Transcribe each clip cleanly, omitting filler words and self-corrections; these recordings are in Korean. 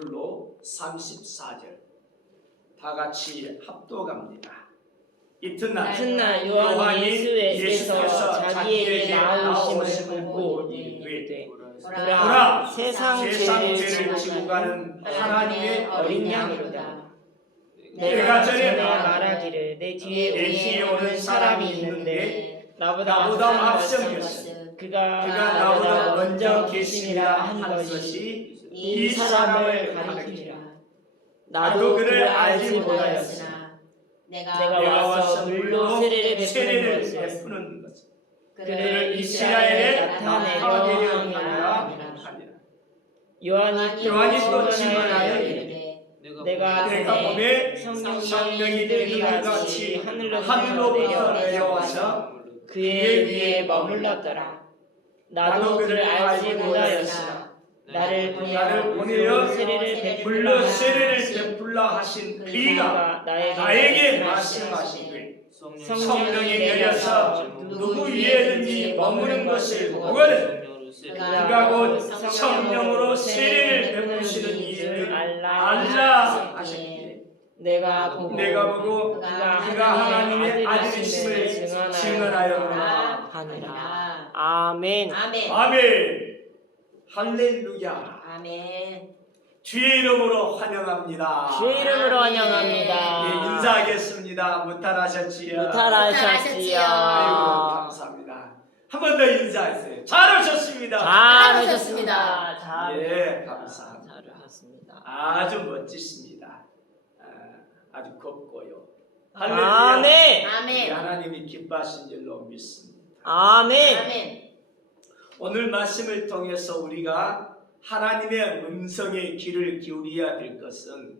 로 34절 다 같이 합독합니다. 이튿날 요한이 예수께서 자기에게 나오심을 보고 이르되 보라 세상 죄를 지고 지고 가는 하나님의 어린 양이로다. 내가 전에 말하기를 내 뒤에 오는 사람이 있는데 나보다 앞선 것은 그가 나보다 먼저 계심이라 한 한 것이 것이 이 이 사람을 사람을 가리키니라. 가리키니라. 나도 그를 알지 못하였으나 내가 와서 물로 세례를 베푸는 것은 그를 이스라엘에 나타내려 함이라. 요한이 또 질문하여 이르되 내가 봄에 성령이 들기같이 하늘로부터 내려와서 그의 위에 머물렀더라. 나도 그를 알지 못하였으나 나를 보내어 물로 세례를 베풀라 하신 그이가 나에게 말씀하시되 성령이 내려서 누구 위에든지 머무는 것을 보거든 그가 곧 성령으로 세례를 베푸시는 이를 알라 하셨기에 내가 보고 그가 하나님의 아들이심을 증언하였노라 하니라. 아멘. 아멘. 할렐루야. 아멘. 주의 이름으로 환영합니다. 주의 이름으로 환영합니다. 예, 인사하겠습니다. 무탈하셨지요? 무탈하셨지요. 아이고 감사합니다. 한 번 더 인사하세요. 잘하셨습니다. 잘하셨습니다. 예, 감사합니다. 잘하셨습니다. 아주 멋지십니다. 아주 곱고요. 아멘. 아멘. 하나님이 기뻐하신 줄로 믿습니다. 아멘. 오늘 말씀을 통해서 우리가 하나님의 음성에 귀를 기울여야 될 것은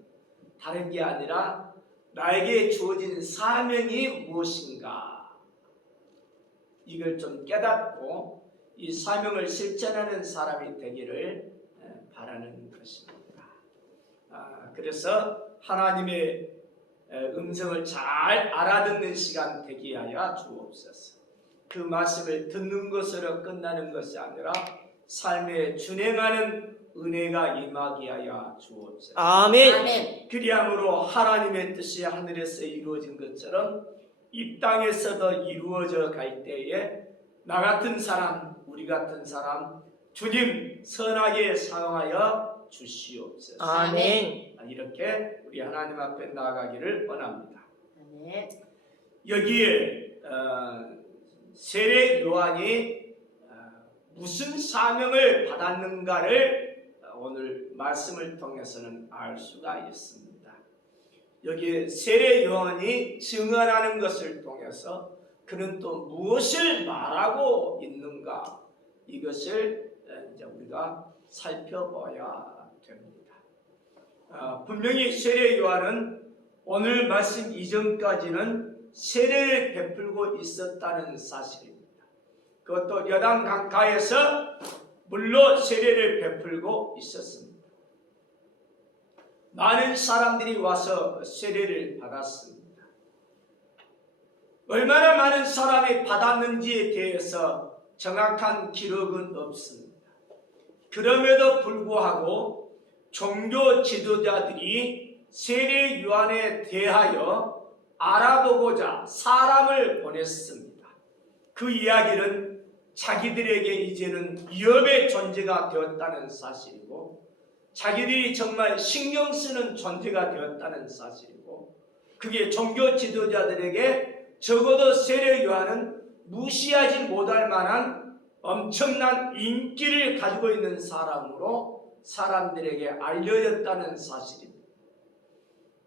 다른 게 아니라 나에게 주어진 사명이 무엇인가 이걸 좀 깨닫고 이 사명을 실천하는 사람이 되기를 바라는 것입니다. 그래서 하나님의 음성을 잘 알아듣는 시간 되게 하여 주옵소서. 그 말씀을 듣는 것으로 끝나는 것이 아니라 삶에 준행하는 은혜가 임하게 하여 주옵소서. 아멘. 그리함으로 하나님의 뜻이 하늘에서 이루어진 것처럼 이 땅에서도 이루어져 갈 때에 나 같은 사람, 우리 같은 사람 주님 선하게 사용하여 주시옵소서. 아멘. 이렇게 우리 하나님 앞에 나아가기를 원합니다. 아멘. 여기에 세례 요한이 무슨 사명을 받았는가를 오늘 말씀을 통해서는 알 수가 있습니다. 여기에 세례 요한이 증언하는 것을 통해서 그는 또 무엇을 말하고 있는가 이것을 이제 우리가 살펴봐야 됩니다. 분명히 세례 요한은 오늘 말씀 이전까지는 세례를 베풀고 있었다는 사실입니다. 그것도 여당 강가에서 물로 세례를 베풀고 있었습니다. 많은 사람들이 와서 세례를 받았습니다. 얼마나 많은 사람이 받았는지에 대해서 정확한 기록은 없습니다. 그럼에도 불구하고 종교 지도자들이 세례 요한에 대하여 알아보고자 사람을 보냈습니다. 그 이야기는 자기들에게 이제는 위협의 존재가 되었다는 사실이고 자기들이 정말 신경 쓰는 존재가 되었다는 사실이고 그게 종교 지도자들에게 적어도 세례 요한은 무시하지 못할 만한 엄청난 인기를 가지고 있는 사람으로 사람들에게 알려졌다는 사실입니다.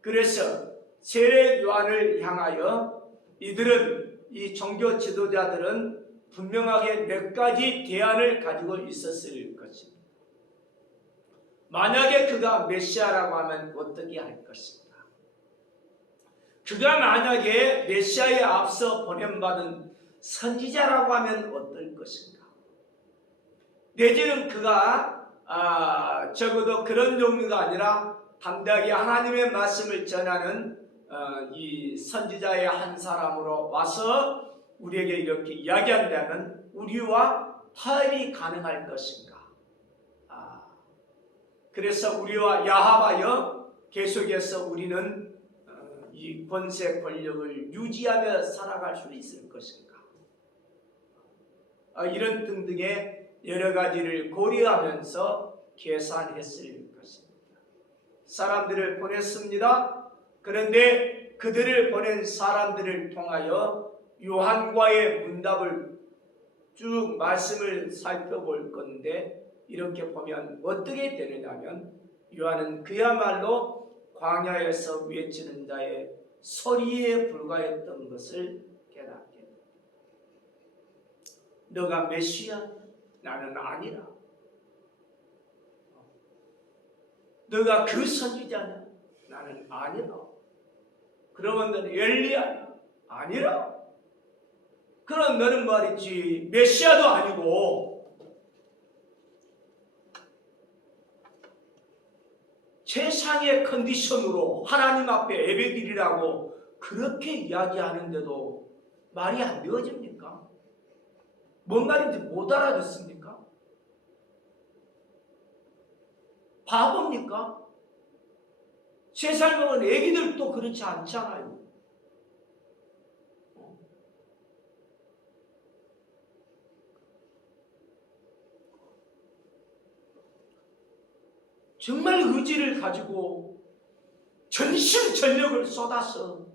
그래서 세례 요한을 향하여 이 종교 지도자들은 분명하게 몇 가지 대안을 가지고 있었을 것입니다. 만약에 그가 메시아라고 하면 어떻게 할 것인가? 그가 만약에 메시아에 앞서 보냄받은 선지자라고 하면 어떨 것인가? 내지는 그가 적어도 그런 종류가 아니라 담대하게 하나님의 말씀을 전하는 이 선지자의 한 사람으로 와서 우리에게 이렇게 이야기한다면 우리와 타협이 가능할 것인가? 그래서 우리와 야합하여 계속해서 우리는 이 권세 권력을 유지하며 살아갈 수 있을 것인가? 이런 등등의 여러 가지를 고려하면서 계산했을 것입니다. 사람들을 보냈습니다. 그런데 그들을 보낸 사람들을 통하여 요한과의 문답을 쭉 말씀을 살펴볼 건데, 이렇게 보면 어떻게 되느냐면 요한은 그야말로 광야에서 외치는 자의 소리에 불과했던 것을 깨닫게 됩니다. 너가 메시아? 나는 아니라. 너가 그 선지자냐? 나는 아니라. 그러면 너는 엘리야냐? 아니라. 그럼 너는 말이지 메시아도 아니고 세상의 컨디션으로 하나님 앞에 예배드리라고 그렇게 이야기하는데도 말이 안 되어집니까? 뭔 말인지 못 알아듣습니까? 바보입니까? 세상 먹은 애기들도 그렇지 않잖아요. 정말 의지를 가지고 전심전력을 쏟아서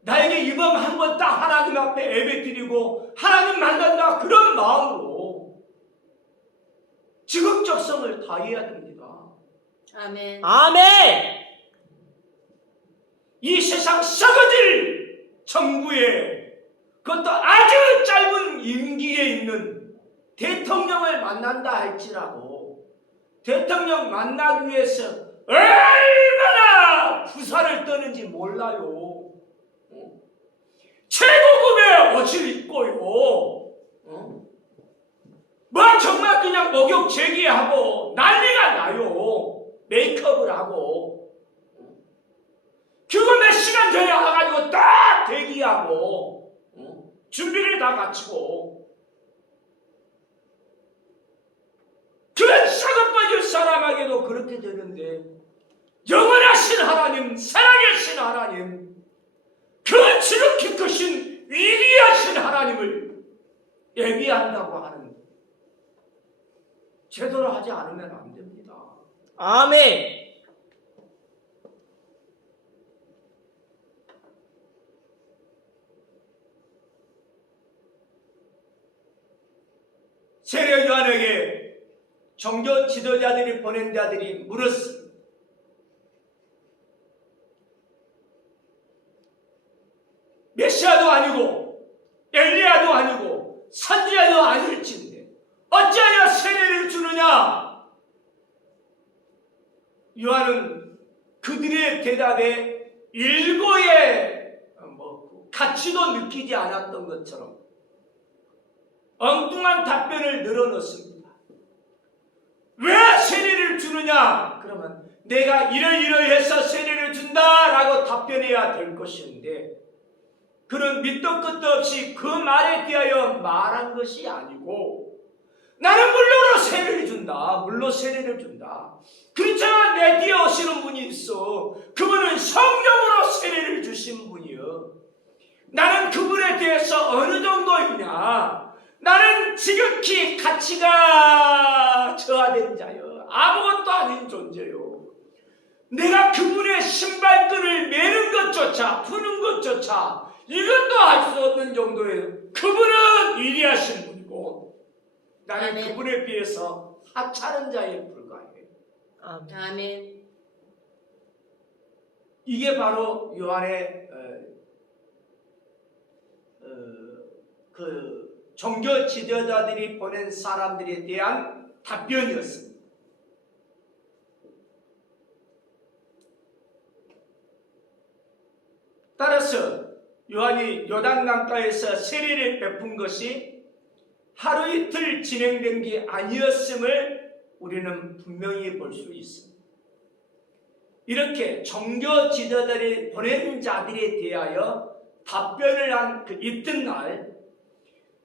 나에게 이번 한번 딱 하나님 앞에 예배드리고 하나님 만난다, 그런 마음으로 지극적성을 다해야 됩니다. 아멘. 아멘. 이 세상 썩어질 정부에, 그것도 아주 짧은 임기에 있는 대통령을 만난다 할지라도 대통령 만나기 위해서 얼마나 부사를 떠는지 몰라요. 최고급의 옷을 입고요. 뭐 정말 그냥 목욕 제기하고 난리가 나요. 메이크업을 하고. 그거 몇 시간 전에 와가지고 딱 대기하고 준비를 다 마치고. 그런 썩어버질 사람에게도 그렇게 되는데, 영원하신 하나님, 살아계신 하나님, 그 지극히 크신 위대하신 하나님을 예비한다고 하는, 제대로 하지 않으면 안 됩니다. 아멘. 세례 요한에게 종교 지도자들이 보낸 자들이 물었습니다. 메시아도 아니고 엘리야도 아니고 선지자도 아닐진데 어찌하여 세례를 주느냐? 요한은 그들의 대답에 일고의 가치도 느끼지 않았던 것처럼 엉뚱한 답변을 늘어놓습니다. 왜 세례를 주느냐? 그러면 내가 이러이러해서 세례를 준다라고 답변해야 될 것인데, 그는 밑도 끝도 없이 그 말에 대하여 말한 것이 아니고, 나는 물로로 세례를 준다. 물로 세례를 준다. 그렇지만 내 뒤에 오시는 분이 있어. 그분은 성령으로 세례를 주신 분이요. 나는 그분에 대해서 어느 정도이냐? 나는 지극히 가치가 저하된 자요. 아무것도 아닌 존재요. 내가 그분의 신발끈을 매는 것조차, 푸는 것조차 이것도 할 수 없는 정도예요. 그분은 위대하신 분이고 나는 아멘. 그분에 비해서 하찮은 자에 불과해. 아멘. 이게 바로 요한의 그 종교 지도자들이 보낸 사람들에 대한 답변이었습니다. 따라서 요한이 요단강가에서 세례를 베푼 것이 하루 이틀 진행된 게 아니었음을 우리는 분명히 볼 수 있습니다. 이렇게 종교 지도자들이 보낸 자들에 대하여 답변을 한 그 이튿날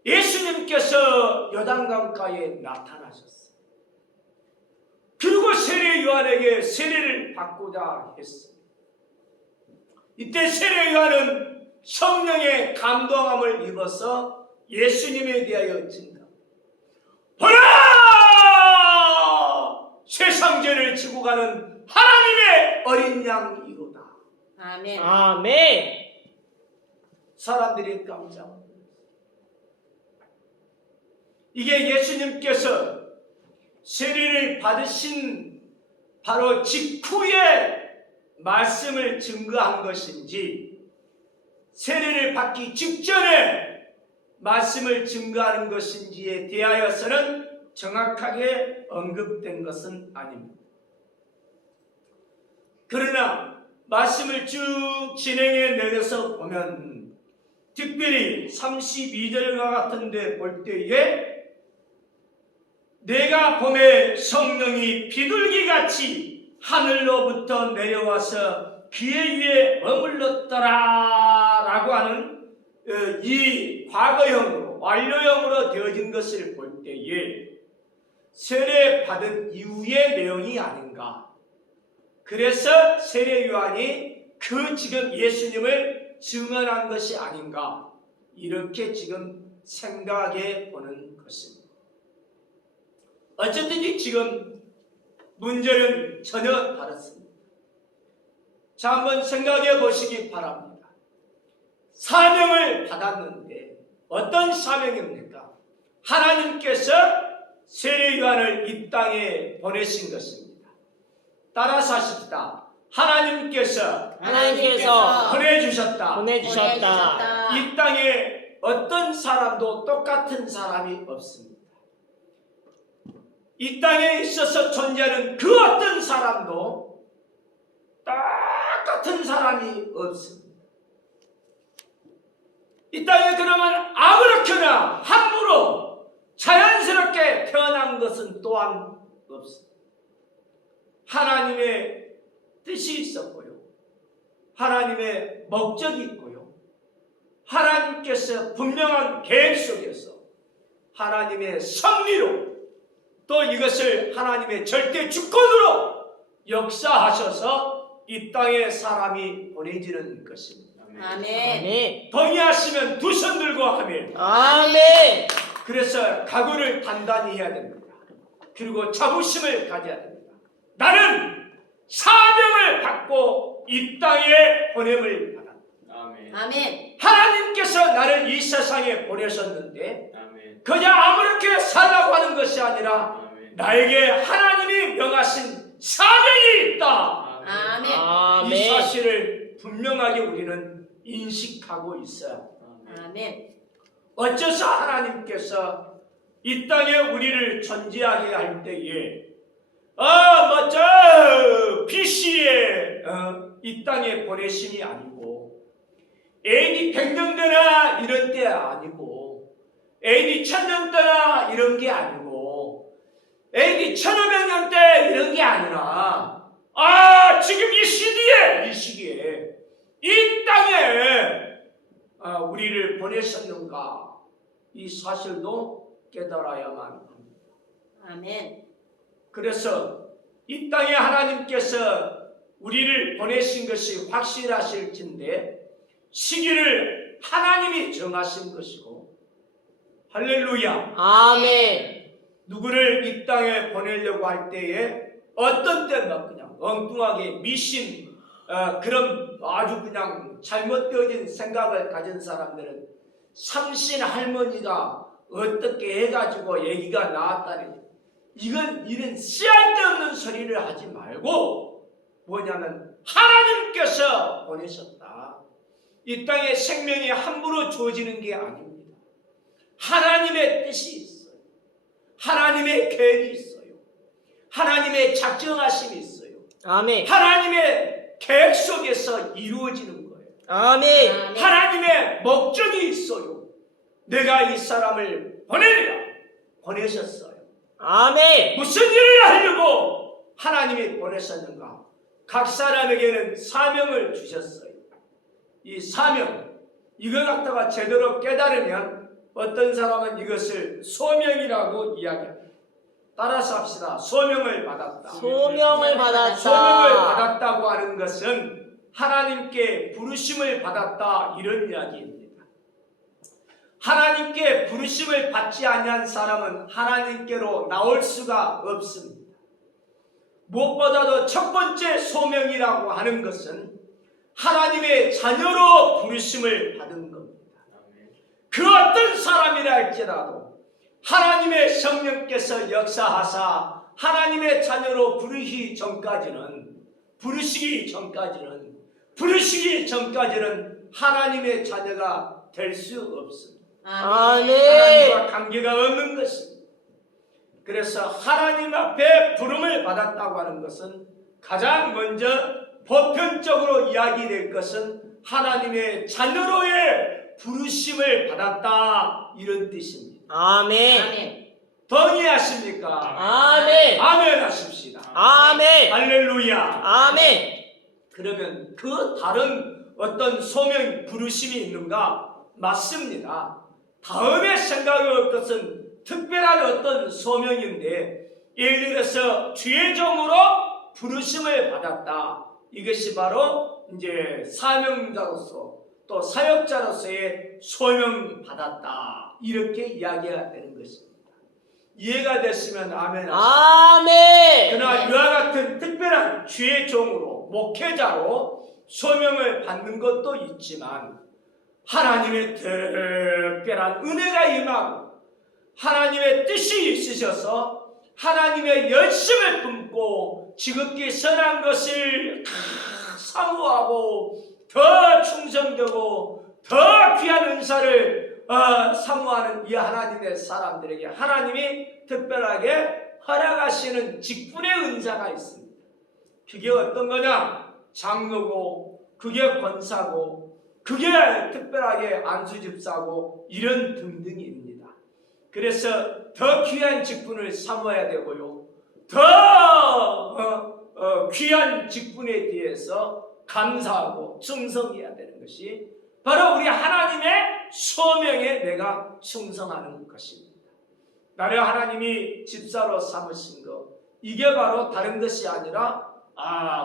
예수님께서 요단강가에 나타나셨어요. 그리고 세례 세례 요한에게 세례를 받고자 했습니다. 이때 세례 요한은 성령의 감동함을 입어서 예수님에 대하여 진다. 보라! 세상 죄를 지고 가는 하나님의 어린 양이로다. 아멘. 아멘. 사람들이 깜짝 놀랐어요. 이게 예수님께서 세례를 받으신 바로 직후에 말씀을 증거한 것인지, 세례를 받기 직전에 말씀을 증거하는 것인지에 대하여서는 정확하게 언급된 것은 아닙니다. 그러나 말씀을 쭉 진행해 내려서 보면, 특별히 32절과 같은 데 볼 때에 내가 봄에 성령이 비둘기같이 하늘로부터 내려와서 그의 위에 머물렀더라 라고 하는 이 과거형으로, 완료형으로 되어진 것을 볼 때에 세례 받은 이후의 내용이 아닌가. 그래서 세례 요한이 그 지금 예수님을 증언한 것이 아닌가, 이렇게 지금 생각해 보는 것입니다. 어쨌든지 지금 문제는 전혀 다릅니다. 자, 한번 생각해 보시기 바랍니다. 사명을 받았는데 어떤 사명입니까? 하나님께서 세례 요한을 이 땅에 보내신 것입니다. 따라서 하십시다. 하나님께서 보내주셨다. 이 땅에 어떤 사람도 똑같은 사람이 없습니다. 이 땅에 있어서 존재하는 그 어떤 사람도 똑같은 사람이 없습니다. 이 땅에 그러면 아무렇게나 함부로 자연스럽게 태어난 것은 또한 없습니다. 하나님의 뜻이 있었고요, 하나님의 목적이 있고요, 하나님께서 분명한 계획 속에서 하나님의 섭리로, 또 이것을 하나님의 절대 주권으로 역사하셔서 이 땅에 사람이 보내지는 것입니다. 아멘. 동의하시면 두 손 들고 아멘. 아멘. 그래서 각오를 단단히 해야 됩니다. 그리고 자부심을 가져야 됩니다. 나는 사명을 받고 이 땅에 보냄을 받았다. 아멘. 하나님께서 나를 이 세상에 보내셨는데 아멘. 그냥 아무렇게 살라고 하는 것이 아니라 아멘. 나에게 하나님이 명하신 사명이 있다. 아멘. 아멘. 이 사실을 분명하게 우리는 인식하고 있어요. 아멘. 어째서 하나님께서 이 땅에 우리를 존재하게 할 때에 저 BC에 이 땅에 보내심이 아니고 AD 100년대나 이런 때 아니고 AD 1000년대나 이런 게 아니고 AD 1500년대 이런 게 아니라 지금 이 시기에 이 땅에 우리를 보내셨는가, 이 사실도 깨달아야만 합니다. 아멘. 그래서 이 땅에 하나님께서 우리를 보내신 것이 확실하실진데 시기를 하나님이 정하신 것이고, 할렐루야, 아멘. 누구를 이 땅에 보내려고 할 때에 어떤 때는 그냥 엉뚱하게 미신 그런 아주 그냥 잘못되어진 생각을 가진 사람들은 삼신 할머니가 어떻게 해가지고 얘기가 나왔다니, 이런 쓸데없는 소리를 하지 말고 뭐냐면 하나님께서 보내셨다. 이 땅에 생명이 함부로 주어지는 게 아닙니다. 하나님의 뜻이 있어요. 하나님의 계획이 있어요. 하나님의 작정하심이 있어요. 아멘. 하나님의 계획 속에서 이루어지는 거예요. 아멘. 하나님의 목적이 있어요. 내가 이 사람을 보내셨어요. 아멘. 무슨 일을 하려고 하나님이 보내셨는가? 각 사람에게는 사명을 주셨어요. 이 사명, 이걸 갖다가 제대로 깨달으면 어떤 사람은 이것을 소명이라고 이야기합니다. 따라서 합시다. 소명을 받았다. 소명을 받았다. 소명을 받았다고 하는 것은 하나님께 부르심을 받았다 이런 이야기입니다. 하나님께 부르심을 받지 아니한 사람은 하나님께로 나올 수가 없습니다. 무엇보다도 첫 번째 소명이라고 하는 것은 하나님의 자녀로 부르심을 받은 겁니다. 그 어떤 사람이라 할지라도 하나님의 성령께서 역사하사 하나님의 자녀로 부르시기 전까지는 하나님의 자녀가 될 수 없습니다. 아멘. 하나님과 관계가 없는 것입니다. 그래서 하나님 앞에 부름을 받았다고 하는 것은 가장 먼저 보편적으로 이야기될 것은 하나님의 자녀로의 부르심을 받았다 이런 뜻입니다. 아멘. 아멘. 동의하십니까? 아멘. 아멘 하십시다. 아멘. 할렐루야. 아멘. 그러면 그 다른 어떤 소명 부르심이 있는가? 맞습니다. 다음에 생각할 것은 특별한 어떤 소명인데 예를 들어서 주의 종으로 부르심을 받았다. 이것이 바로 이제 사명자로서 또 사역자로서의 소명 받았다. 이렇게 이야기가 되는 것입니다. 이해가 됐으면 아멘 하십시오. 아멘. 그러나 이와 같은 특별한 주의 종으로 목회자로 소명을 받는 것도 있지만 하나님의 특별한 은혜가 임하고 하나님의 뜻이 있으셔서 하나님의 열심을 품고 지극히 선한 것을 사모하고 더 충성되고 더 귀한 은사를 사모하는 이 하나님의 사람들에게 하나님이 특별하게 허락하시는 직분의 은사가 있습니다. 그게 어떤 거냐? 장로고 그게 권사고 그게 특별하게 안수집사고 이런 등등입니다. 그래서 더 귀한 직분을 사모해야 되고요. 더 귀한 직분에 대해서 감사하고 충성해야 되는 것이 바로 우리 하나님의 소명에 내가 충성하는 것입니다. 나를 하나님이 집사로 삼으신 것, 이게 바로 다른 것이 아니라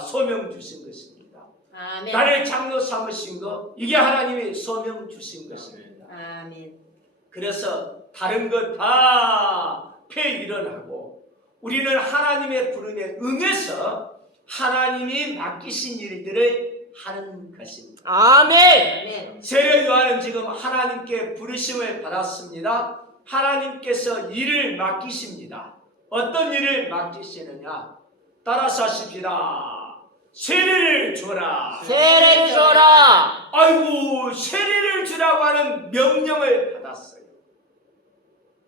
소명 주신 것입니다. 아멘. 나를 장로 삼으신 것, 이게 하나님이 소명 주신 것입니다. 아멘. 그래서 다른 것 다 폐일원하고 우리는 하나님의 부름에 응해서 하나님이 맡기신 일들을 하는 것입니다. 아멘. 아멘. 세례 요한은 지금 하나님께 부르심을 받았습니다. 하나님께서 일을 맡기십니다. 어떤 일을 맡기시느냐? 따라서 하십시다. 세례를 줘라. 세례를 줘라. 아이고, 세례를 주라고 하는 명령을 받았어요.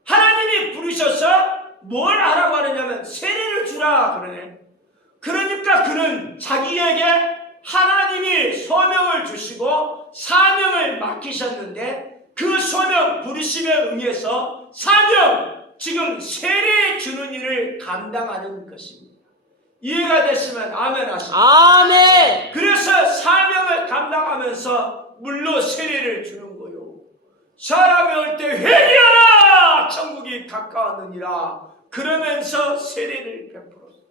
하나님이 부르셔서 뭘 하라고 하느냐면 세례를 주라 그러네. 그러니까 그는 자기에게 하나님이 소명을 주시고 사명을 맡기셨는데 그 소명 부르심에 응해서 사명, 지금 세례 주는 일을 감당하는 것입니다. 이해가 됐으면 아멘 하십시오. 아멘. 그래서 사명을 감당하면서 물로 세례를 주는 거요. 사람이 올 때 회개하라 천국이 가까웠느니라 그러면서 세례를 베풀었어요.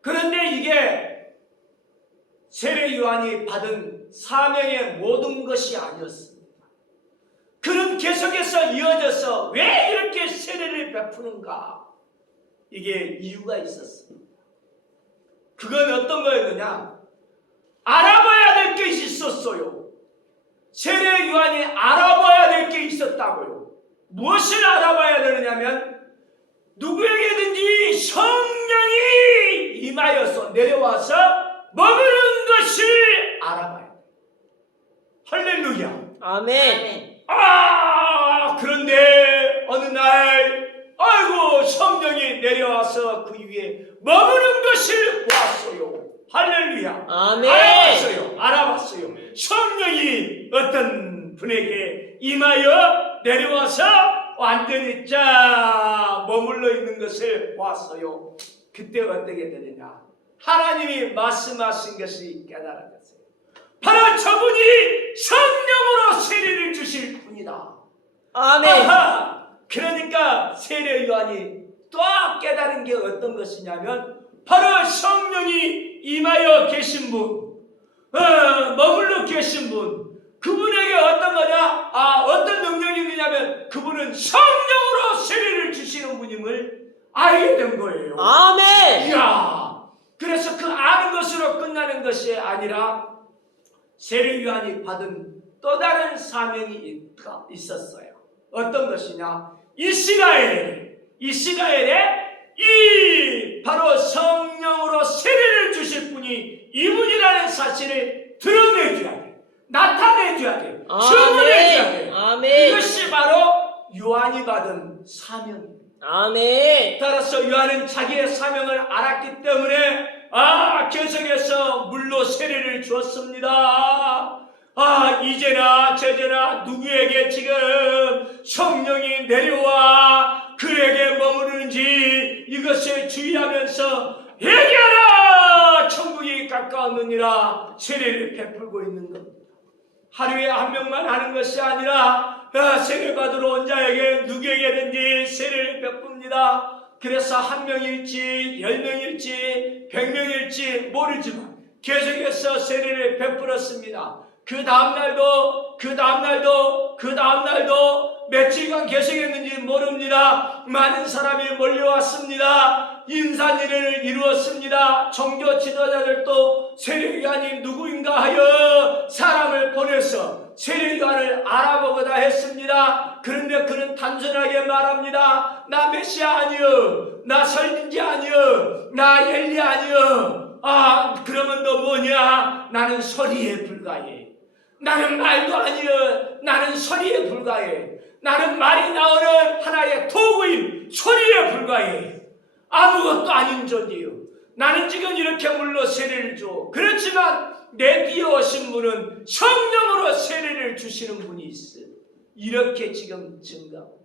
그런데 이게 세례 요한이 받은 사명의 모든 것이 아니었습니다. 그는 계속해서 이어져서 왜 이렇게 세례를 베푸는가? 이게 이유가 있었습니다. 그건 어떤 거였느냐? 알아봐야 될 게 있었어요. 세례 요한이 알아봐야 될 게 있었다고요. 무엇을 알아봐야 되느냐면 누구에게든지 성령이 임하여서 내려와서 머무는 것을 알아봐야 돼요. 할렐루야. 아멘. 그런데 어느 날 아이고 성령이 내려와서 그 위에 머무는 것을 보았어요. 할렐루야. 아멘. 알아봤어요. 성령이 어떤 분에게 임하여 내려와서 완전히 쫙 머물러 있는 것을 보았어요. 그때 어떻게 되느냐? 하나님이 말씀하신 것이 깨달아졌어요. 바로 저분이 성령으로 세례를 주실 분이다. 아멘. 아하! 그러니까 세례 요한이 또 깨달은 게 어떤 것이냐면 바로 성령이 임하여 계신 분, 머물러 계신 분, 그분에게 어떤 거냐? 어떤 능력이 있느냐면 그분은 성령으로 세례를 주시는 분임을 알게 된 거예요. 아멘. 이야, 그래서 그 아는 것으로 끝나는 것이 아니라 세례 요한이 받은 또 다른 사명이 있었어요. 어떤 것이냐? 이스라엘에 이 바로 성령으로 세례를 주실 분이 이분이라는 사실을 드러내줘야 돼. 나타내줘야 돼. 증언해줘야 돼. 아멘. 이것이 바로 요한이 받은 사명입니다. 아멘. 따라서 요한은 자기의 사명을 알았기 때문에 계속해서 물로 세례를 주었습니다. 이제나 저제나 누구에게 지금 성령이 내려와 그에게 머무르는지 이것을 주의하면서 얘기하라! 천국이 가까웠느니라 세례를 베풀고 있는 겁니다. 하루에 한 명만 하는 것이 아니라 세례 받으러 온 자에게 누구에게든지 세례를 베풉니다. 그래서 1명일지 10명일지 100명일지 모르지만 계속해서 세례를 베풀었습니다. 그 다음날도 며칠간 계속했는지 모릅니다. 많은 사람이 몰려왔습니다. 인산인해를 이루었습니다. 종교 지도자들도 세례 요한이 누구인가 하여 사람을 보내서 세례 요한을 알아보고자 했습니다. 그런데 그는 단순하게 말합니다. 나 메시아 아니여, 나 설진지 아니여, 나 엘리 아니여. 그러면 너 뭐냐? 나는 소리에 불과해. 나는 말도 아니여. 나는 소리에 불과해. 나는 말이 나오는 하나의 도구인 소리에 불과해. 아무것도 아닌 존재요. 나는 지금 이렇게 물로 세례를 줘. 그렇지만 내 뒤에 오신 분은 성령으로 세례를 주시는 분이 있어. 이렇게 지금 증가합니다.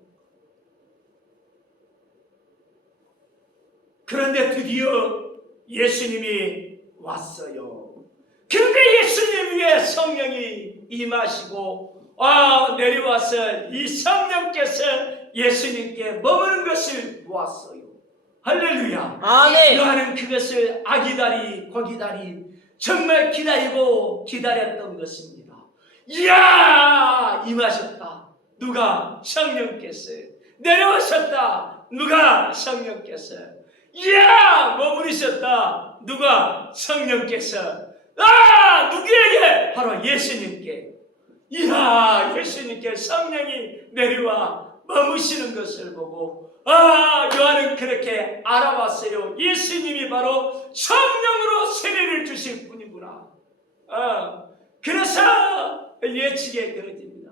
그런데 드디어 예수님이 왔어요. 그런데 예수님 위에 성령이 임하시고 내려와서 이 성령께서 예수님께 머무는 것을 보았어요. 할렐루야. 아멘. 요한은 그것을 아기다리 고기다리 정말 기다렸던 것입니다. 이야, 임하셨다. 누가? 성령께서. 내려오셨다. 누가? 성령께서. 이야, 머무르셨다. 누가? 성령께서. 누구에게? 바로 예수님께. 이야, 예수님께 성령이 내려와 머무시는 것을 보고 요한은 그렇게 알아봤어요. 예수님이 바로 성령으로 세례를 주실 분이구나. 그래서 예측에 그려집니다.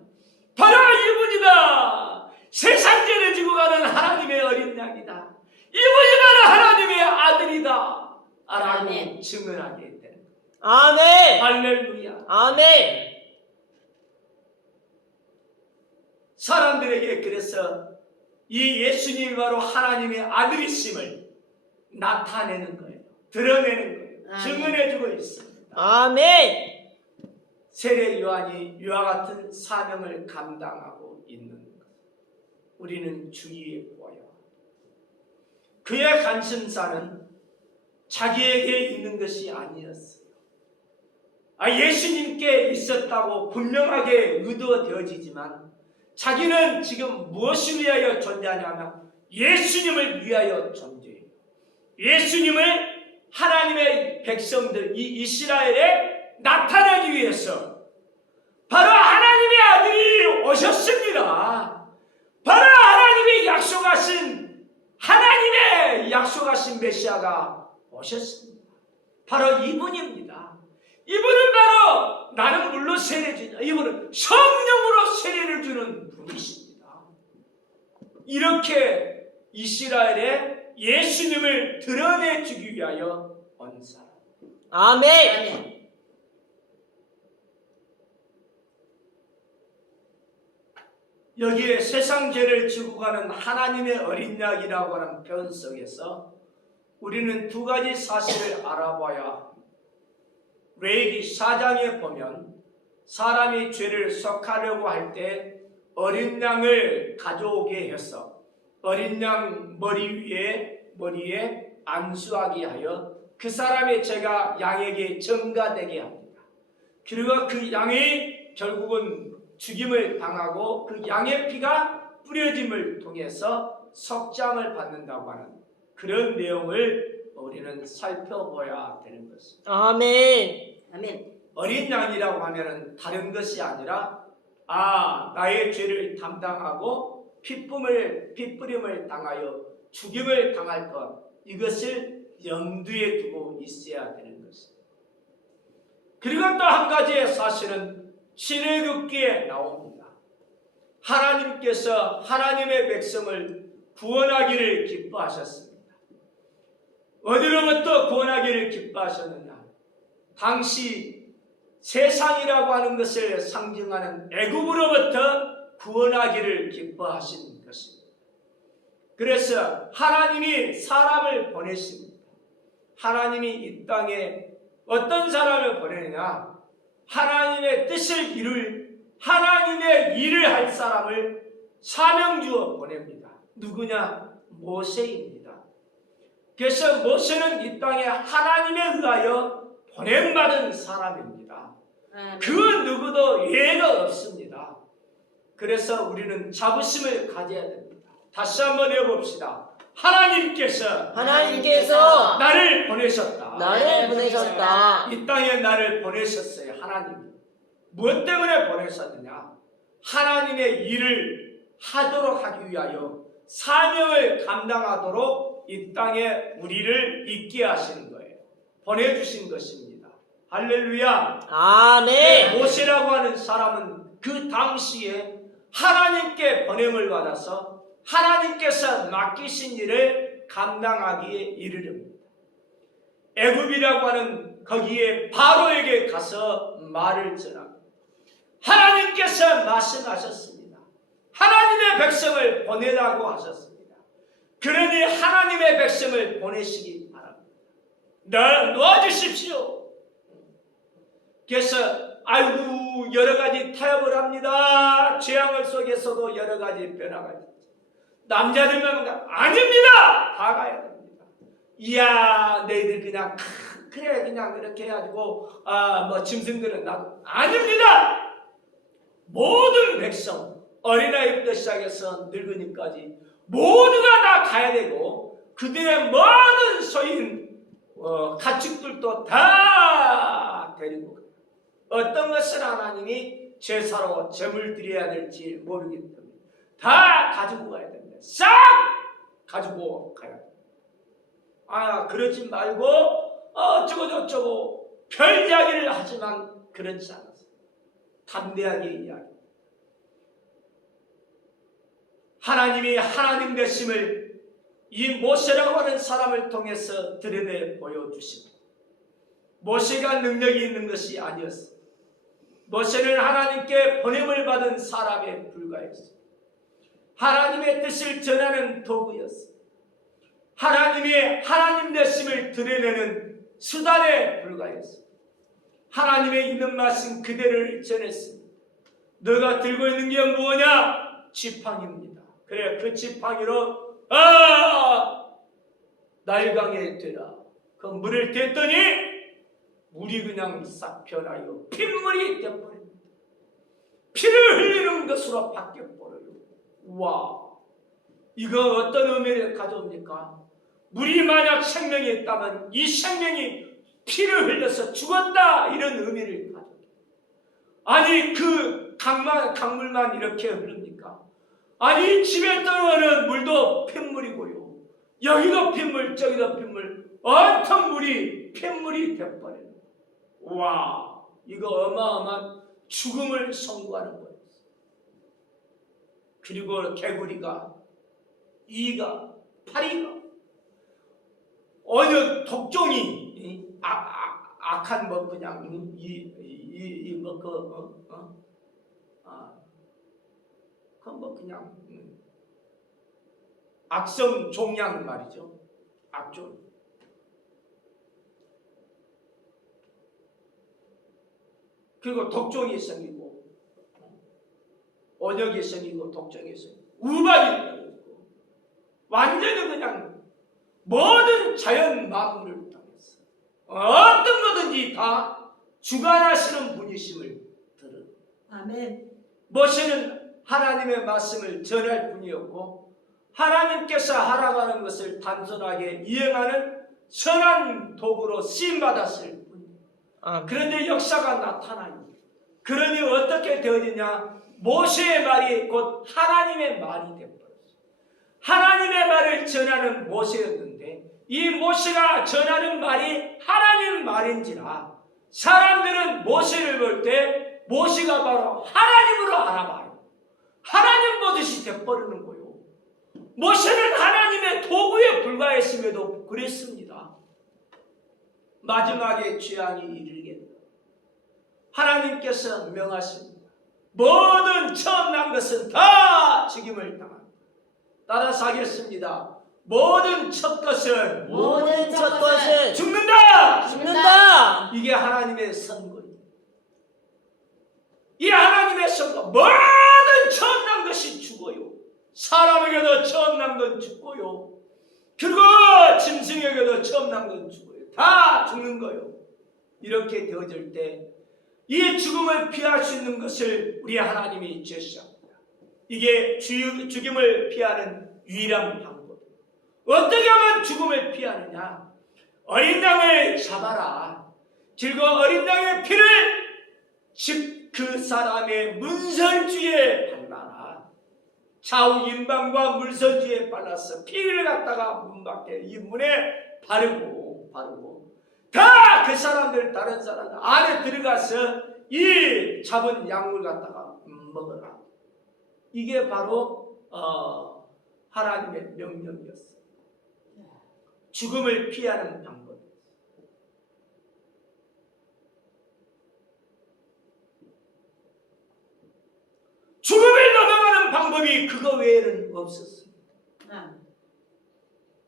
바로 이분이다. 세상 죄를 지고 가는 하나님의 어린 양이다. 이분이 바로 하나님의 아들이다. 라고 아멘. 증언하게 되는 거예요. 아멘. 할렐루야. 아멘. 사람들에게 그래서 이 예수님이 바로 하나님의 아들이심을 나타내는 거예요. 드러내는 거예요. 아멘. 증언해주고 있습니다. 아멘. 세례 요한이 이와 같은 사명을 감당하고 있는 것. 우리는 주의해 보아야 합니다. 그의 관심사는 자기에게 있는 것이 아니었어요. 예수님께 있었다고 분명하게 의도되어지지만 자기는 지금 무엇을 위하여 존재하냐면 예수님을 위하여 존재해요. 예수님을 하나님의 백성들, 이 이스라엘에 나타내기 위해서 바로 하나님의 아들이 오셨습니다. 바로 하나님의 약속하신 메시아가 오셨습니다. 바로 이분입니다. 이분은 바로 나는 물로 세례 주냐. 이분은 성령으로 세례를 주는 분이십니다. 이렇게 이스라엘에 예수님을 드러내주기 위하여 온 사람. 아멘. 여기에 세상 죄를 지고 가는 하나님의 어린 양이라고 하는 표현 속에서 우리는 두 가지 사실을 알아봐야 합니다. 레위기 4장에 보면 사람이 죄를 속하려고 할 때 어린 양을 가져오게 해서 어린 양 머리에 안수하게 하여 그 사람의 죄가 양에게 전가되게 합니다. 그리고 그 양이 결국은 죽임을 당하고 그 양의 피가 뿌려짐을 통해서 석장을 받는다고 하는 그런 내용을 우리는 살펴봐야 되는 것입니다. 아멘. 아멘. 어린 양이라고 하면은 다른 것이 아니라 나의 죄를 담당하고 핏부림을 당하여 죽임을 당할 것, 이것을 염두에 두고 있어야 되는 것입니다. 그리고 또 한 가지의 사실은 신해국기에 나옵니다. 하나님께서 하나님의 백성을 구원하기를 기뻐하셨습니다. 어디로부터 구원하기를 기뻐하셨느냐? 당시 세상이라고 하는 것을 상징하는 애굽으로부터 구원하기를 기뻐하신 것입니다. 그래서 하나님이 사람을 보내십니다. 하나님이 이 땅에 어떤 사람을 보내느냐? 하나님의 뜻을 이룰 하나님의 일을 할 사람을 사명 주어 보냅니다. 누구냐? 모세입니다. 그래서 모세는 이 땅에 하나님에 의하여 보냄받은 사람입니다. 그 누구도 예가 없습니다. 그래서 우리는 자부심을 가져야 됩니다. 다시 한번 해봅시다. 하나님께서 나를 보내셨다. 이 땅에 나를 보내셨어요. 하나님. 무엇 때문에 보내셨느냐? 하나님의 일을 하도록 하기 위하여 사명을 감당하도록 이 땅에 우리를 있게 하시는 거예요. 보내주신 것입니다. 할렐루야. 아멘. 모세라고 하는 사람은 그 당시에 하나님께 보냄을 받아서 하나님께서 맡기신 일을 감당하기에 이르릅니다. 애굽이라고 하는 거기에 바로에게 가서 말을 전합니다. 하나님께서 말씀하셨습니다. 하나님의 백성을 보내라고 하셨습니다. 그러니 하나님의 백성을 보내시기 바랍니다. 놓아주십시오. 그래서 여러 가지 타협을 합니다. 죄악을 속에서도 여러 가지 변화가 있죠. 남자들만 아닙니다. 다 가야 됩니다. 이야, 너희들 그냥 그래 그냥 이렇게 해가지고 짐승들은 나도 아닙니다. 모든 백성, 어린아이부터 시작해서 늙은이까지 모두가 다 가야 되고 그들의 모든 소인 가축들도 다 데리고 가요. 어떤 것을 하나님이 제사로 제물 드려야 될지 모르기 때문에 다 가지고 가야 됩니다. 싹 가지고 가야 됩니다. 그러지 말고 어쩌고 별 이야기를 하지만 그렇지 않았어요. 담대하게 이야기. 하나님이 하나님 되심을 이 모세라고 하는 사람을 통해서 드러내 보여주십니다. 모세가 능력이 있는 것이 아니었습니다. 모세는 하나님께 보냄을 받은 사람에 불과했습니다. 하나님의 뜻을 전하는 도구였습니다. 하나님의 하나님 되심을 드러내는 수단에 불과했습니다. 하나님의 있는 말씀 그대를 전했습니다. 너가 들고 있는 게 뭐냐? 지팡이입니다. 그래, 그 지팡이로 날강에 되라. 그 물을 댔더니 물이 그냥 싹 변하여 핏물이 되어버립니다. 피를 흘리는 것으로 바뀌어버려요. 와, 이거 어떤 의미를 가져옵니까? 물이 만약 생명이 있다면 이 생명이 피를 흘려서 죽었다, 이런 의미를 가져옵니다. 아니 그 강물만 이렇게 흐릅니까? 아니 집에 떠오르는 물도 핏물이고요. 여기도 핏물, 저기도 핏물, 온통 물이 핏물이 되어버려요. 와, 이거 어마어마한 죽음을 선고하는 거예요. 그리고 개구리가, 이가, 파리가, 어느 독종이 악한 그냥 그냥 악성 종양 말이죠. 악종. 그리고 독종이 생기고 온역이 생기고 독종이 생기고 우박이 생기고 완전히 그냥 모든 자연 만물을 통해서 어떤 거든지 다 주관하시는 분이심을 들은 아멘. 모세는 하나님의 말씀을 전할 뿐이었고 하나님께서 하라고 것을 단순하게 이행하는 선한 도구로 쓰임받았을 뿐이에요. 아멘. 그런데 역사가 나타나요. 그러니 어떻게 되어지냐? 모세의 말이 곧 하나님의 말이 되어버렸어요. 하나님의 말을 전하는 모세였는데 이 모세가 전하는 말이 하나님 말인지라 사람들은 모세를 볼 때 모세가 바로 하나님으로 알아봐요. 하나님 보듯이 돼버리는 거예요. 모세는 하나님의 도구에 불과했음에도 그랬습니다. 마지막에 재앙이 이르겠다. 하나님께서 명하십니다. 모든 처음 난 것은 다 죽임을 당한다. 따라서 하겠습니다. 모든 첫 것은 모든 첫 것은 죽는다. 죽는다. 이게 하나님의 선거입니다. 이 하나님의 선거, 모든 처음 난 것이 죽어요. 사람에게도 처음 난 건 죽고요. 그리고 짐승에게도 처음 난 건 죽어요. 다 죽는 거예요. 이렇게 되어질 때 이 죽음을 피할 수 있는 것을 우리 하나님이 제시합니다. 이게 죽임을 피하는 유일한 방법. 어떻게 하면 죽음을 피하느냐? 어린 양을 잡아라. 그리고 어린 양의 피를 즉 그 사람의 문설주에 발라라. 좌우 인방과 물설주에 발라서 피를 갖다가 문 밖에 이 문에 바르고 다 그 사람들 다른 사람들 안에 들어가서 이 잡은 양을 갖다가 먹어라. 이게 바로 하나님의 명령이었어요. 죽음을 피하는 방법. 죽음을 넘어가는 방법이 그거 외에는 없었습니다.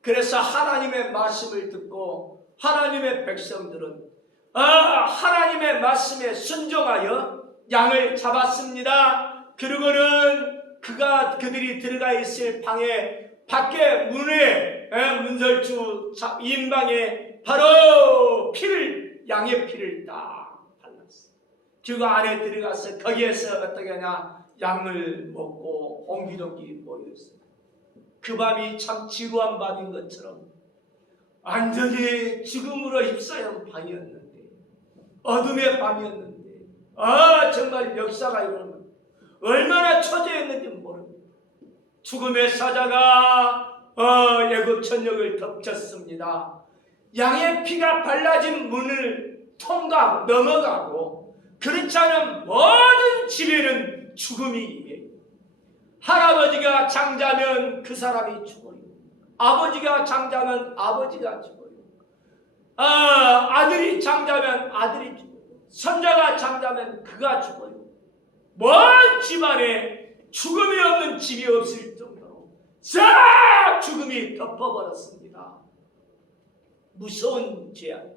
그래서 하나님의 말씀을 듣고 하나님의 백성들은 하나님의 말씀에 순종하여 양을 잡았습니다. 그리고는 그들이 들어가 있을 방에 밖에 문에 문설주 인방에 바로 양의 피를 딱 발랐어요. 그리고 안에 들어가서 거기에서 어떻게 하냐? 양을 먹고 옹기종기 모였어요. 그 밤이 참 지루한 밤인 것처럼 완전히 죽음으로 휩싸인 밤이었는데, 어둠의 밤이었는데, 정말 역사가 이러면 얼마나 초조했는지 모릅니다. 죽음의 사자가 애굽 전역을 덮쳤습니다. 양의 피가 발라진 문을 통과하고 넘어가고, 그렇지 않은 모든 집에는 죽음이 임해요. 할아버지가 장자면 그 사람이 죽어요. 아버지가 장자면 아버지가 죽어요. 아들이 장자면 아들이 죽어요. 손자가 장자면 그가 죽어요. 먼 집안에 죽음이 없는 집이 없을 정도로 싹 죽음이 덮어버렸습니다. 무서운 재앙.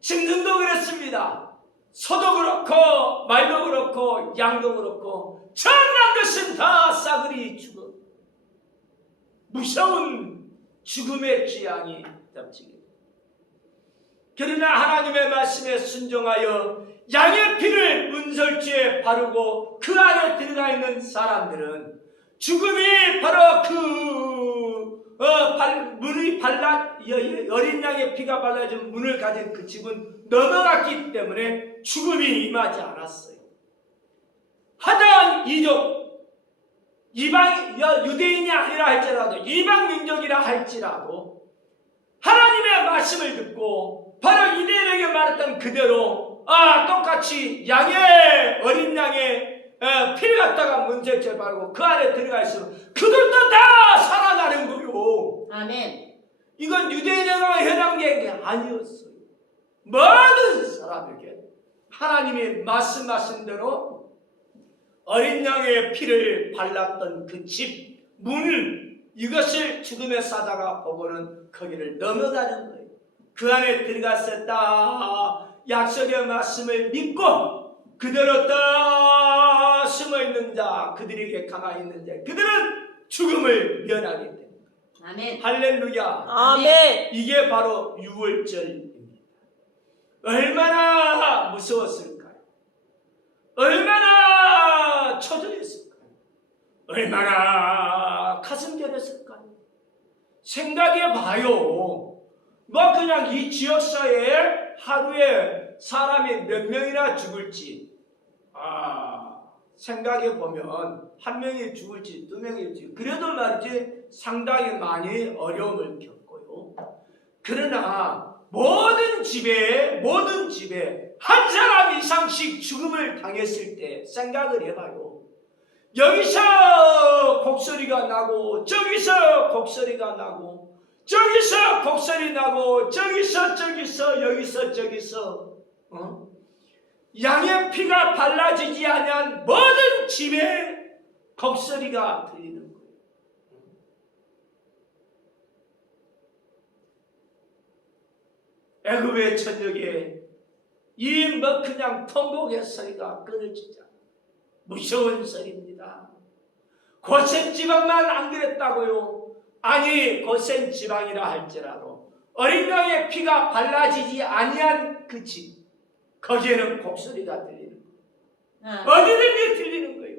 짐승도 그랬습니다. 소도 그렇고 말도 그렇고 양도 그렇고 천한 것은 다 싸그리 죽어. 무서운 죽음의 재앙이 덮치게. 그러나 하나님의 말씀에 순종하여 양의 피를 문설주에 바르고 그 안에 들어가 있는 사람들은 죽음이 바로 문이 어린 양의 피가 발라진 문을 가진 그 집은 넘어갔기 때문에 죽음이 임하지 않았어요. 하단 이족 유대인이 아니라 할지라도 이방 민족이라 할지라도 하나님의 말씀을 듣고 바로 유대인에게 말했던 그대로 똑같이 어린 양의 피를 갖다가 문설주에 바르고 그 안에 들어가 있으면 그들도 다 살아나는 거요. 아멘. 이건 유대인에게만 해당된 게 아니었어요. 모든 사람에게 하나님이 말씀하신 대로 어린 양의 피를 발랐던 그 집 문을 이것을 죽음의 사자가 보고는 거기를 넘어가는 거예요. 그 안에 들어갔을 딱 약속의 말씀을 믿고 그대로 딱 숨어있는 자, 그들에게 가만히 있는 자, 그들은 죽음을 면하게 됩니다. 아멘. 할렐루야. 아멘. 이게 바로 유월절입니다. 얼마나 무서웠을까요? 얼마나 초조했을까요? 얼마나 가슴 저렸을까요? 생각해봐요. 뭐 그냥 이 지역사회에 하루에 사람이 몇 명이나 죽을지 생각해보면 한 명이 죽을지 두 명이 죽을지 그래도 말이지 상당히 많이 어려움을 겪고요. 그러나 모든 집에 한 사람 이상씩 죽음을 당했을 때 생각을 해봐요. 여기서 곡소리가 나고 저기서 곡소리가 나고 저기서 곡소리 나고 여기서 저기서 양의 피가 발라지지 아니한 모든 집에 곡소리가 들리는 거예요. 애굽의 전역에 이 뭐 그냥 통곡의 소리가 끊어지지 않아요. 무서운 소리입니다. 고센 지방만 안 그랬다고요? 아니 고센 지방이라 할지라도 어린 양의 피가 발라지지 아니한 그 집, 거기에는 곡소리가 들리는 거예요. 어디든지 들리는 거예요.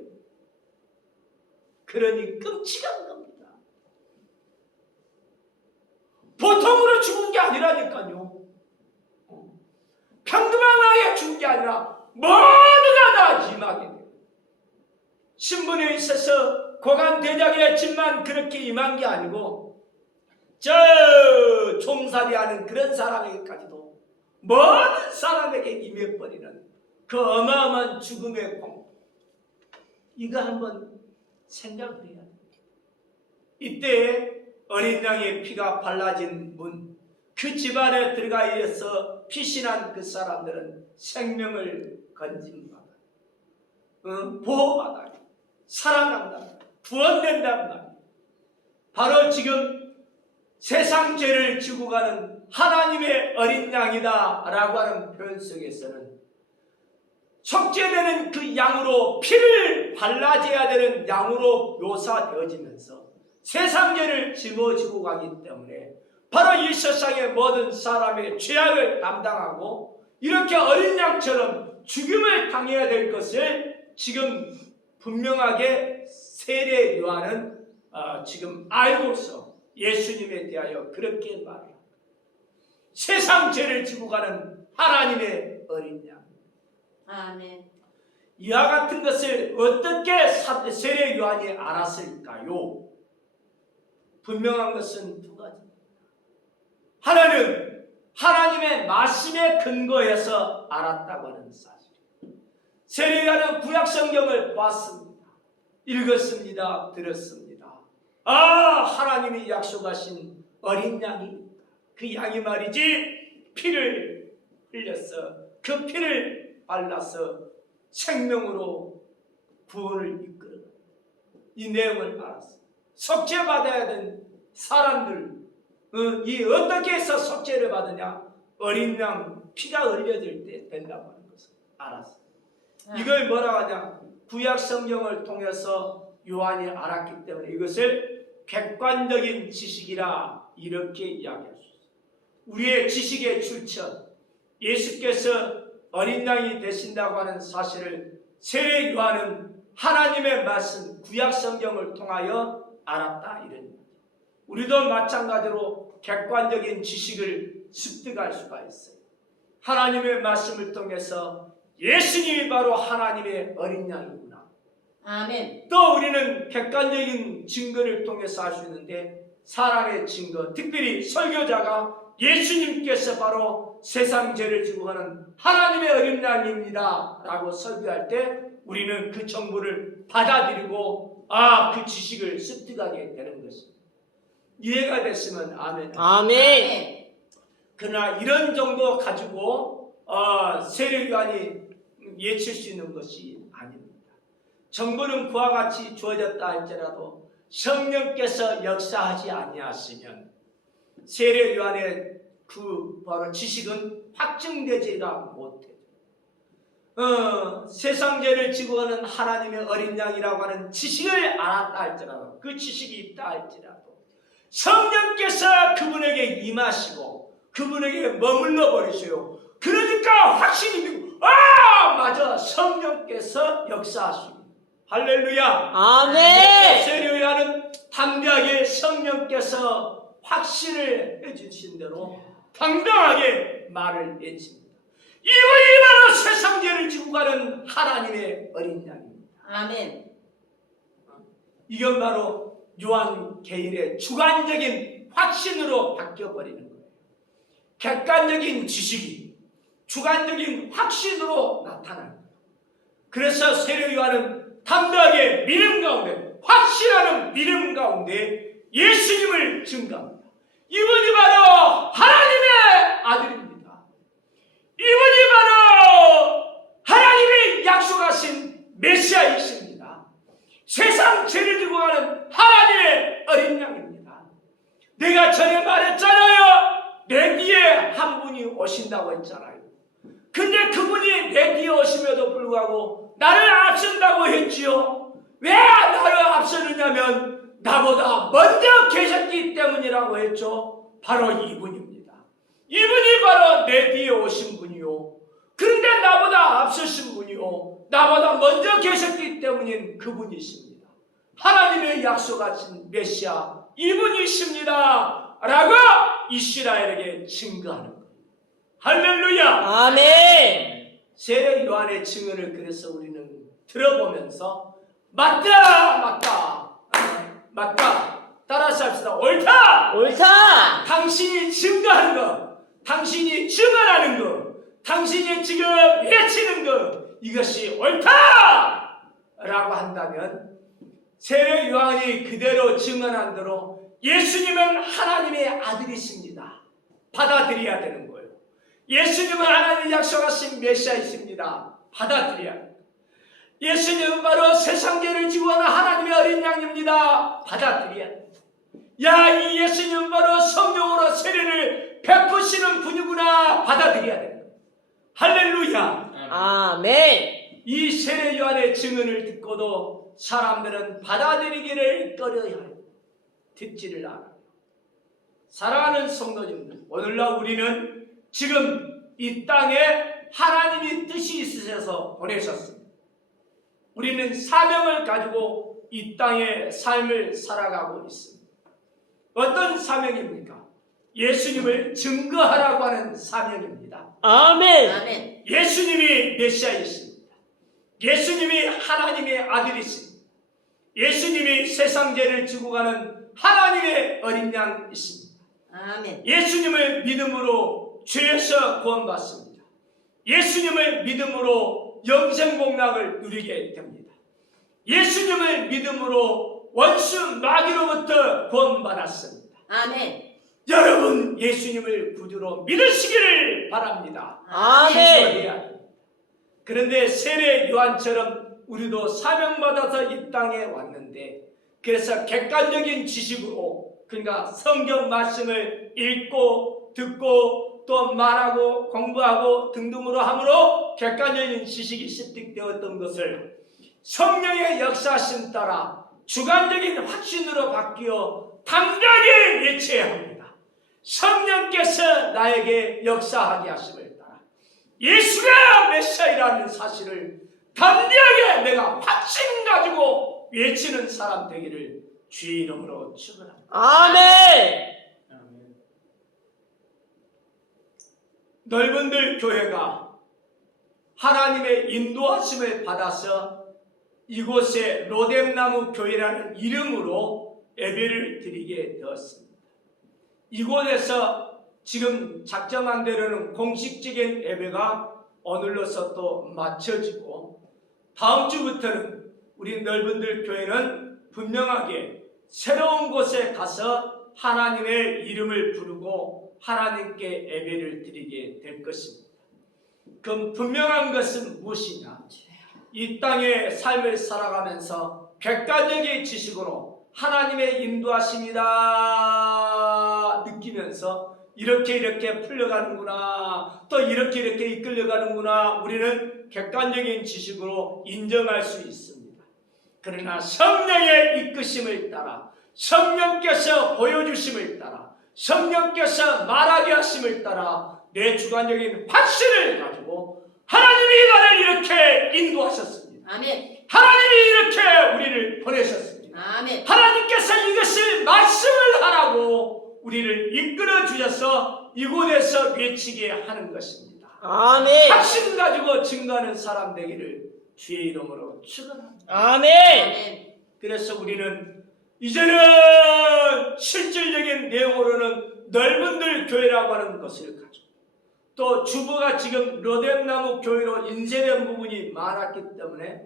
그러니 끔찍한 겁니다. 보통으로 죽은 게 아니라니까요. 평범하게 죽은 게 아니라 모두가 다 임하게 돼요. 신분에 있어서 고관대장의 집만 그렇게 임한 게 아니고 저 종살이하는 그런 사람에게까지도 모든 사람에게 임해버리는 그 어마어마한 죽음의 공포, 이거 한번 생각을 해야 돼요. 이때 어린 양의 피가 발라진 문, 그 집안에 들어가 있어 피신한 그 사람들은 생명을 건진받아요. 보호받아요. 살아난다. 구원된단 말이에요. 바로 지금 세상 죄를 지고 가는 하나님의 어린 양이다 라고 하는 표현 속에서는 속죄되는 그 양으로 피를 발라줘야 되는 양으로 묘사되어지면서 세상 죄를 짊어지고 가기 때문에 바로 이 세상의 모든 사람의 죄악을 담당하고 이렇게 어린 양처럼 죽임을 당해야 될 것을 지금 분명하게 세례 요한은 지금 알고서 예수님에 대하여 그렇게 말합니다. 세상 죄를 지고 가는 하나님의 어린 양. 아멘. 이와 같은 것을 어떻게 세례 요한이 알았을까요? 분명한 것은 두 가지입니다. 하나는 하나님의 말씀에 근거해서 알았다고 하는 사실. 세례 요한은 구약 성경을 봤습니다. 읽었습니다. 들었습니다. 하나님이 약속하신 어린 양입니다. 그 양이 말이지 피를 흘렸어. 그 피를 발라서 생명으로 구원을 이끌어. 이 내용을 알았어. 속죄받아야 되는 사람들, 이 어떻게 해서 속죄를 받으냐? 어린 양 피가 흘려질 때 된다고 하는 것을 알았어. 이걸 뭐라고 하냐? 구약 성경을 통해서 요한이 알았기 때문에 이것을 객관적인 지식이라 이렇게 이야기할 수 있어요. 우리의 지식의 출처, 예수께서 어린 양이 되신다고 하는 사실을 세례 요한은 하나님의 말씀, 구약 성경을 통하여 알았다 이런 거죠. 우리도 마찬가지로 객관적인 지식을 습득할 수가 있어요. 하나님의 말씀을 통해서 예수님이 바로 하나님의 어린 양이구나. 아멘. 또 우리는 객관적인 증거를 통해서 알 수 있는데 사람의 증거, 특별히 설교자가 예수님께서 바로 세상 죄를 지고 가는 하나님의 어린 양입니다 라고 설교할 때 우리는 그 정보를 받아들이고 그 지식을 습득하게 되는 것입니다. 이해가 됐으면 아멘. 아멘. 그러나 이런 정도 가지고 세례 요한이 예칠 수 있는 것이 아닙니다. 정보는 그와 같이 주어졌다 할지라도 성령께서 역사하지 아니하시면 세례 요한의 그 바로 지식은 확증되지가 못해. 세상 죄를 지고 가는 하나님의 어린 양이라고 하는 지식을 알았다 할지라도, 그 지식이 있다 할지라도 성령께서 그분에게 임하시고 그분에게 머물러 버리세요. 그러니까 확신이 들고, 맞아, 성령께서 역사하십니다. 할렐루야. 아멘. 세례요한은 담대하게 성령께서 확신을 해주신 대로 당당하게 말을 외칩니다. 이분이 바로 세상 죄를 지고 가는 하나님의 어린 양입니다. 아멘. 이건 바로 요한 개인의 주관적인 확신으로 바뀌어버리는 거예요. 객관적인 지식이 주관적인 확신으로 나타나는 거예요. 그래서 세례 요한은 담대하게 믿음 가운데, 확신하는 믿음 가운데 예수님을 증거합니다. 이분이 바로 하나님의 아들입니다. 이분이 바로 하나님이 약속하신 메시아이십니다. 세상 죄를 지고 가는 하나님의 어린 양입니다. 내가 전에 말했잖아요. 내 뒤에 한 분이 오신다고 했잖아요. 근데 그분이 내 뒤에 오심에도 불구하고 나를 앞선다고 했지요. 왜 나를 앞서느냐면 나보다 먼저 계셨기 때문이라고 했죠. 바로 이분입니다. 이분이 바로 내 뒤에 오신 분이요. 그런데 나보다 앞서신 분이요. 나보다 먼저 계셨기 때문인 그분이십니다. 하나님의 약속하신 메시아 이분이십니다. 라고 이스라엘에게 증거하는 거예요. 할렐루야. 아멘. 세례 요한의 증언을 그래서 우리는 들어보면서 맞다 따라서 합시다. 옳다. 옳다. 당신이 증거하는 것, 당신이 증언하는 것, 당신이 지금 외치는 것, 이것이 옳다 라고 한다면 세례 요한이 그대로 증언한 대로 예수님은 하나님의 아들이십니다. 받아들여야 되는 거예요. 예수님은 하나님이 약속하신 메시아이십니다. 받아들여야 합니다. 예수님은 바로 세상 죄를 지고 가는 하나님의 어린 양입니다. 받아들여야 합니다. 이 예수님은 바로 성령으로 세례를 베푸시는 분이구나. 받아들여야 됩니다. 할렐루야. 아멘. 이 세례 요한의 증언을 듣고도 사람들은 받아들이기를 꺼려해요. 듣지를 않아요. 사랑하는 성도님들, 오늘날 우리는 지금 이 땅에 하나님이 뜻이 있으셔서 보내셨습니다. 우리는 사명을 가지고 이 땅의 삶을 살아가고 있습니다. 어떤 사명입니까? 예수님을 증거하라고 하는 사명입니다. 아멘. 아멘. 예수님이 메시아이십니다. 예수님이 하나님의 아들이십니다. 예수님이 세상 죄를 지고 가는 하나님의 어린 양이십니다. 아멘. 예수님을 믿음으로 죄에서 구원받습니다. 예수님을 믿음으로 영생복락을 누리게 됩니다. 예수님을 믿음으로 원수 마귀로부터 구원받았습니다. 아멘. 여러분 예수님을 구주로 믿으시기를 바랍니다. 아멘. 그런데 세례 요한처럼 우리도 사명받아서 이 땅에 왔는데, 그래서 객관적인 지식으로, 그러니까 성경 말씀을 읽고 듣고 또 말하고 공부하고 등등으로 함으로 객관적인 지식이 습득되었던 것을 성령의 역사심 따라 주관적인 확신으로 바뀌어 당당하게 외쳐야 합니다. 성령께서 나에게 역사하게 하심을 따라 예수가 메시아이라는 사실을 담대하게 내가 확신 가지고 외치는 사람 되기를 주의 이름으로 축원합니다. 아멘. 넓은들 교회가 하나님의 인도하심을 받아서 이곳에 로뎀나무 교회라는 이름으로 예배를 드리게 되었습니다. 이곳에서 지금 작정한 대로는 공식적인 예배가 오늘로서 또 마쳐지고, 다음 주부터는 우리 넓은들 교회는 분명하게 새로운 곳에 가서 하나님의 이름을 부르고 하나님께 예배를 드리게 될 것입니다. 그럼 분명한 것은 무엇이냐? 이 땅의 삶을 살아가면서 객관적인 지식으로 하나님의 인도하심이다 느끼면서 이렇게 풀려가는구나, 또 이렇게 이끌려가는구나, 우리는 객관적인 지식으로 인정할 수 있습니다. 그러나 성령의 이끄심을 따라, 성령께서 보여주심을 따라, 성령께서 말하게 하심을 따라 내 주관적인 확신을 가지고 하나님이 나를 이렇게 인도하셨습니다. 아멘. 하나님이 이렇게 우리를 보내셨습니다. 아멘. 하나님께서 이것을 말씀을 하라고 우리를 이끌어 주셔서 이곳에서 외치게 하는 것입니다. 아멘. 확신 가지고 증거하는 사람 되기를 주의 이름으로 축원합니다. 아멘. 아멘. 그래서 우리는 이제는 실질적인 내용으로는 넓은들 교회라고 하는 것을 가지고, 또 주보가 지금 로뎀나무 교회로 인쇄된 부분이 많았기 때문에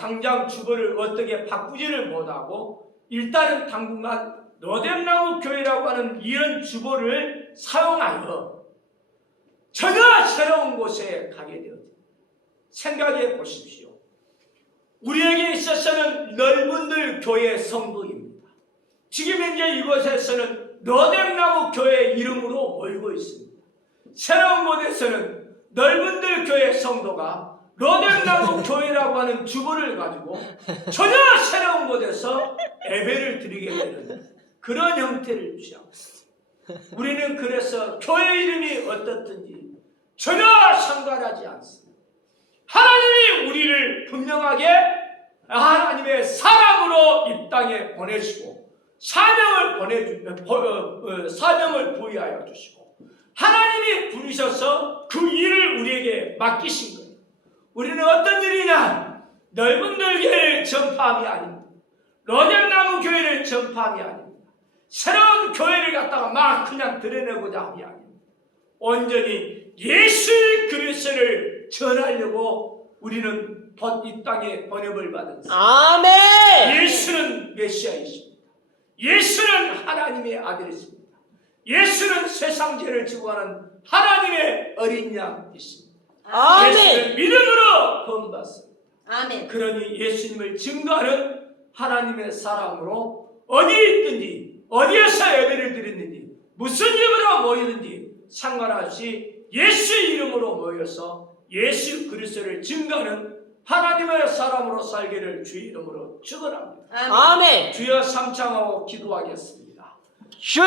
당장 주보를 어떻게 바꾸지를 못하고 일단은 당분간 로뎀나무 교회라고 하는 이런 주보를 사용하여 전혀 새로운 곳에 가게 되었습니다. 생각해 보십시오. 우리에게 있어서는 넓은들 교회 성도입니다. 지금 현재 이곳에서는 로뎀나무 교회 이름으로 모이고 있습니다. 새로운 곳에서는 넓은들 교회 성도가 로뎀나무 교회라고 하는 주보를 가지고 전혀 새로운 곳에서 예배를 드리게 되는 그런 형태를 취하고 있습니다. 우리는 그래서 교회 이름이 어떻든지 전혀 상관하지 않습니다. 하나님이 우리를 분명하게 하나님의 사람으로 이 땅에 보내시고 사명을 부여하여 주시고 하나님이 부르셔서 그 일을 우리에게 맡기신 거예요. 우리는 어떤 일이냐? 넓은들 교회를 전파함이 아닙니다. 로뎀나무 교회를 전파함이 아닙니다. 새로운 교회를 갖다가 막 그냥 드러내고자 함이 아닙니다. 온전히 예수 그리스도를 전하려고 우리는 이 땅에 번역을 받은 사람. 아멘. 예수는 메시아이십니다. 예수는 하나님의 아들이십니다. 예수는 세상 죄를 지고 가는 하나님의 어린 양이십니다. 아멘. 예수를 믿음으로 구원받습니다. 아멘. 그러니 예수님을 증거하는 하나님의 사람으로 어디 있든지 어디에서 예배를 드리는지 무슨 이름으로 모이든지 상관없이 예수 이름으로 모여서 예수 그리스도를 증거하는 하나님의 사람으로 살기를 주의 이름으로 축원합니다. 아멘. 주여 삼창하고 기도하겠습니다. 주여!